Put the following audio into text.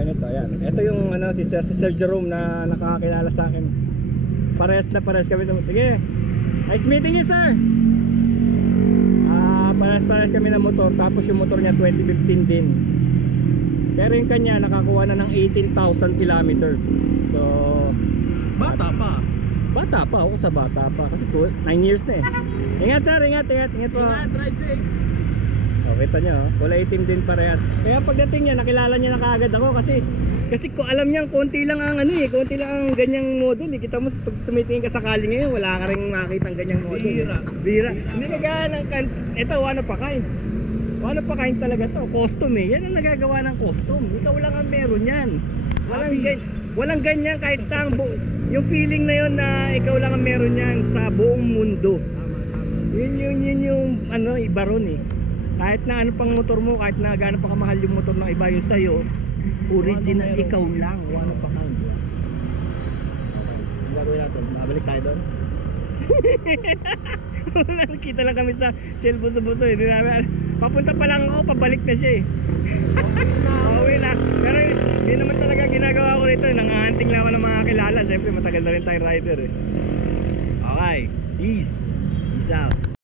gaya nito, ayan. Ito yung ano, si Sir Jerome na nakakakilala sa akin. Parehas kami. Sige. Nice meeting you, sir. Parehas kami ng motor. Tapos yung motor niya 2015 din. Pero yung kanya nakakuha na ng 18,000 kilometers. So Bata pa. bata pa ako, sa bata pa. Kasi 9 years na eh. Ingat sir, ingat po. Ingat, ride safe. O, kita nyo, kulay itim din parehas. Kaya pagdating niya, nakilala niya na kaagad ako. Kasi ko alam niya, konti lang ang ano eh, konti lang ang ganyang model eh. Kita mo, pag tumitingin ka sakali ngayon, wala ka rin makita ang ganyang model. Bira. Hindi kagaya ng ito, one of a kind. One of a kind talaga to, custom eh. Yan ang nagagawa ng custom. Ikaw lang ang meron yan. Walang ganyan kahit saan. Yung feeling na yun na ikaw lang ang meron yan sa buong mundo. Yun yung ano, iba ron eh. Kahit na ano pang motor mo, kahit na gaano pa kamahal yung motor ng iba, yung sa'yo original, ikaw lang, one of a kind. Ang gagawin natin, babalik tayo doon. Nakita lang kami sa buso-buso eh. Papunta pa lang ako, pabalik na siya eh. Pauwi na. Pero hindi naman talaga ginagawa ko rito, nangahanting lang ako ng mga kilala. Siyempre matagal na rin tayong rider eh. Okay, peace out.